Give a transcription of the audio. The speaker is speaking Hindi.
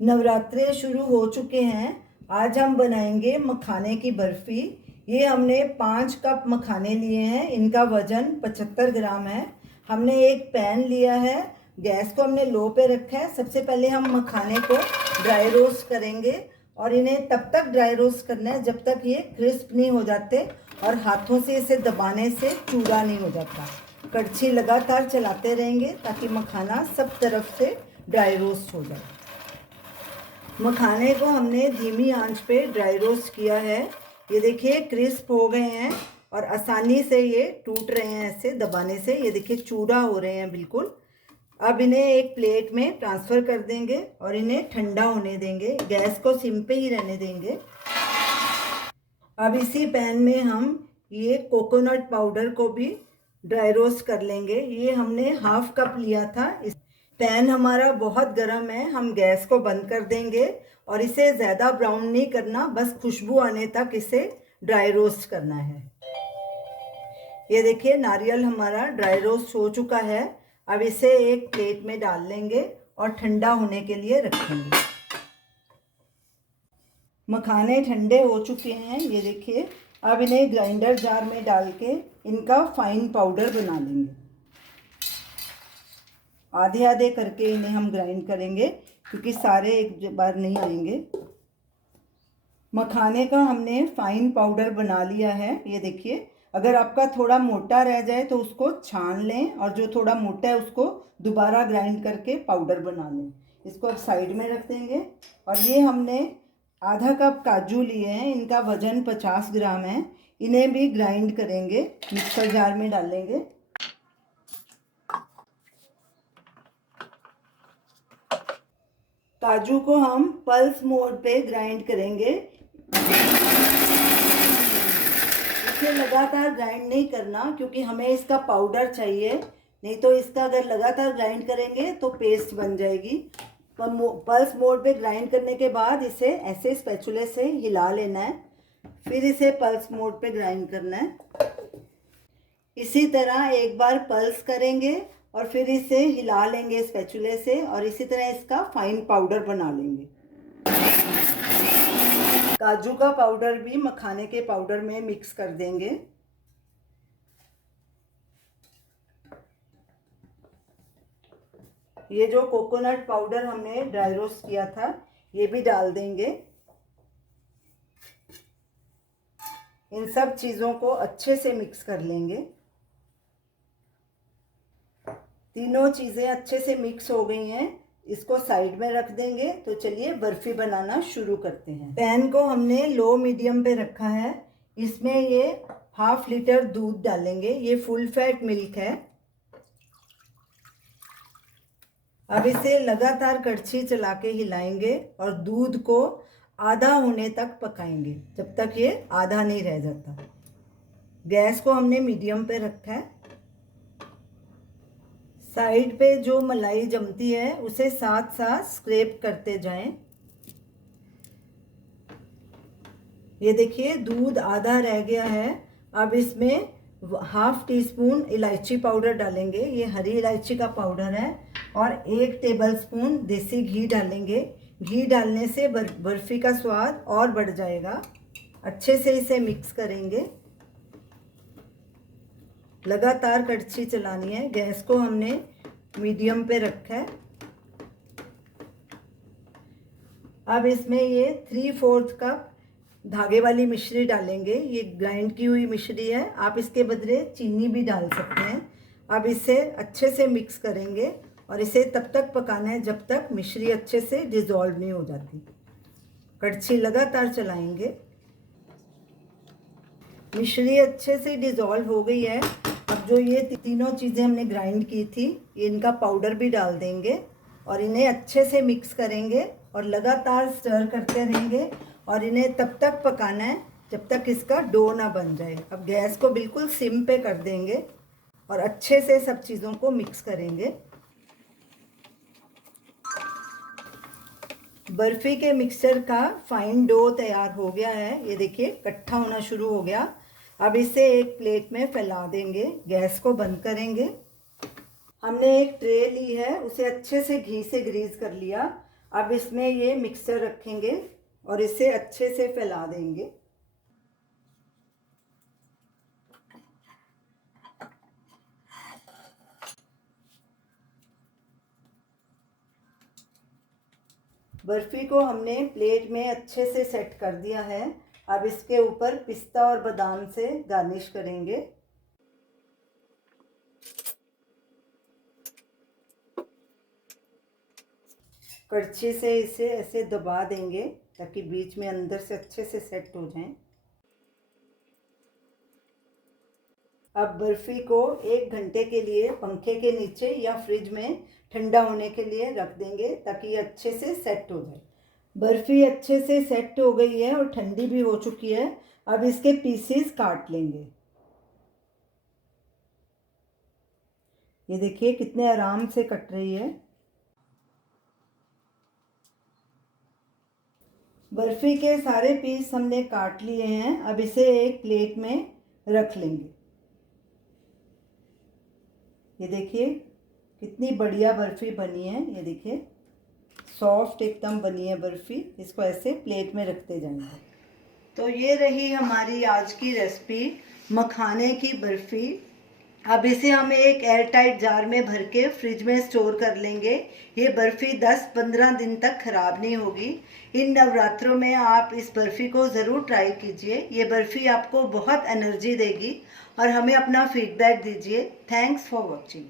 नवरात्रे शुरू हो चुके हैं। आज हम बनाएंगे मखाने की बर्फ़ी। ये हमने 5 कप मखाने लिए हैं। इनका वज़न 75 ग्राम है। हमने एक पैन लिया है, गैस को हमने लो पे रखा है। सबसे पहले हम मखाने को ड्राई रोस्ट करेंगे और इन्हें तब तक ड्राई रोस्ट करना है जब तक ये क्रिस्प नहीं हो जाते और हाथों से इसे दबाने से चूरा नहीं हो जाता। कड़छी लगातार चलाते रहेंगे ताकि मखाना सब तरफ से ड्राई रोस्ट हो जाए। मखाने को हमने धीमी आंच पे ड्राई रोस्ट किया है। ये देखिए क्रिस्प हो गए हैं और आसानी से ये टूट रहे हैं ऐसे दबाने से। ये देखिए चूरा हो रहे हैं बिल्कुल। अब इन्हें एक प्लेट में ट्रांसफ़र कर देंगे और इन्हें ठंडा होने देंगे। गैस को सिम पे ही रहने देंगे। अब इसी पैन में हम ये कोकोनट पाउडर को भी ड्राई रोस्ट कर लेंगे। ये हमने हाफ कप लिया था। इस पैन हमारा बहुत गर्म है। हम गैस को बंद कर देंगे और इसे ज़्यादा ब्राउन नहीं करना, बस खुशबू आने तक इसे ड्राई रोस्ट करना है। ये देखिए नारियल हमारा ड्राई रोस्ट हो चुका है। अब इसे एक प्लेट में डाल लेंगे और ठंडा होने के लिए रखेंगे। मखाने ठंडे हो चुके हैं। ये देखिए अब इन्हें ग्राइंडर जार में डाल के इनका फाइन पाउडर बना लेंगे। आधे आधे करके इन्हें हम ग्राइंड करेंगे क्योंकि सारे एक बार नहीं आएंगे। मखाने का हमने फाइन पाउडर बना लिया है। ये देखिए, अगर आपका थोड़ा मोटा रह जाए तो उसको छान लें और जो थोड़ा मोटा है उसको दोबारा ग्राइंड करके पाउडर बना लें। इसको अब साइड में रख देंगे। और ये हमने आधा कप काजू लिए हैं। इनका वज़न 50 ग्राम है। इन्हें भी ग्राइंड करेंगे, मिक्सर जार में डालेंगे। काजू को हम पल्स मोड पे ग्राइंड करेंगे। इसे लगातार ग्राइंड नहीं करना क्योंकि हमें इसका पाउडर चाहिए, नहीं तो इसका अगर लगातार ग्राइंड करेंगे तो पेस्ट बन जाएगी। पल्स मोड पे ग्राइंड करने के बाद इसे ऐसे स्पैचुले से हिला लेना है, फिर इसे पल्स मोड पे ग्राइंड करना है। इसी तरह एक बार पल्स करेंगे और फिर इसे हिला लेंगे स्पैचुले से और इसी तरह इसका फाइन पाउडर बना लेंगे। काजू का पाउडर भी मखाने के पाउडर में मिक्स कर देंगे। ये जो कोकोनट पाउडर हमने ड्राई रोस्ट किया था ये भी डाल देंगे। इन सब चीज़ों को अच्छे से मिक्स कर लेंगे। तीनों चीज़ें अच्छे से मिक्स हो गई हैं। इसको साइड में रख देंगे। तो चलिए बर्फ़ी बनाना शुरू करते हैं। पैन को हमने लो मीडियम पे रखा है। इसमें ये ½ लीटर दूध डालेंगे। ये फुल फैट मिल्क है। अब इसे लगातार कड़छी चला के हिलाएंगे और दूध को आधा होने तक पकाएंगे जब तक ये आधा नहीं रह जाता। गैस को हमने मीडियम पे रखा है। साइड पे जो मलाई जमती है उसे साथ साथ स्क्रैप करते जाएं। ये देखिए दूध आधा रह गया है। अब इसमें ½ टीस्पून इलायची पाउडर डालेंगे। ये हरी इलायची का पाउडर है। और 1 टेबलस्पून देसी घी डालेंगे। घी डालने से बर्फ़ी का स्वाद और बढ़ जाएगा। अच्छे से इसे मिक्स करेंगे। लगातार कड़छी चलानी है। गैस को हमने मीडियम पे रखा है। अब इसमें ये 3/4 कप धागे वाली मिश्री डालेंगे। ये ग्राइंड की हुई मिश्री है। आप इसके बदले चीनी भी डाल सकते हैं। अब इसे अच्छे से मिक्स करेंगे और इसे तब तक पकाना है जब तक मिश्री अच्छे से डिज़ोल्व नहीं हो जाती। कड़छी लगातार चलाएंगे। मिश्री अच्छे से डिज़ोल्व हो गई है। अब जो ये तीनों चीज़ें हमने ग्राइंड की थी इनका पाउडर भी डाल देंगे और इन्हें अच्छे से मिक्स करेंगे और लगातार स्टर करते रहेंगे और इन्हें तब तक पकाना है जब तक इसका डो ना बन जाए। अब गैस को बिल्कुल सिम पे कर देंगे और अच्छे से सब चीज़ों को मिक्स करेंगे। बर्फ़ी के मिक्सचर का फाइन डो तैयार हो गया है। ये देखिए इकट्ठा होना शुरू हो गया। अब इसे एक प्लेट में फैला देंगे। गैस को बंद करेंगे। हमने एक ट्रे ली है, उसे अच्छे से घी से ग्रीस कर लिया। अब इसमें ये मिक्सचर रखेंगे और इसे अच्छे से फैला देंगे। बर्फ़ी को हमने प्लेट में अच्छे से सेट कर दिया है। अब इसके ऊपर पिस्ता और बादाम से गार्निश करेंगे। कड़छी से इसे ऐसे दबा देंगे ताकि बीच में अंदर से अच्छे से सेट हो जाएं। अब बर्फ़ी को 1 घंटे के लिए पंखे के नीचे या फ्रिज में ठंडा होने के लिए रख देंगे ताकि ये अच्छे से सेट हो जाए। बर्फ़ी अच्छे से सेट हो गई है और ठंडी भी हो चुकी है। अब इसके पीसेस काट लेंगे। ये देखिए कितने आराम से कट रही है। बर्फ़ी के सारे पीस हमने काट लिए हैं। अब इसे एक प्लेट में रख लेंगे। ये देखिए कितनी बढ़िया बर्फ़ी बनी है। ये देखिए सॉफ्ट एकदम बनी है बर्फ़ी। इसको ऐसे प्लेट में रखते जाएंगे। तो ये रही हमारी आज की रेसिपी, मखाने की बर्फ़ी। अब इसे हम एक एयर टाइट जार में भर के फ्रिज में स्टोर कर लेंगे। ये बर्फ़ी 10-15 दिन तक ख़राब नहीं होगी। इन नवरात्रों में आप इस बर्फ़ी को ज़रूर ट्राई कीजिए। ये बर्फ़ी आपको बहुत एनर्जी देगी और हमें अपना फीडबैक दीजिए। Thanks for watching.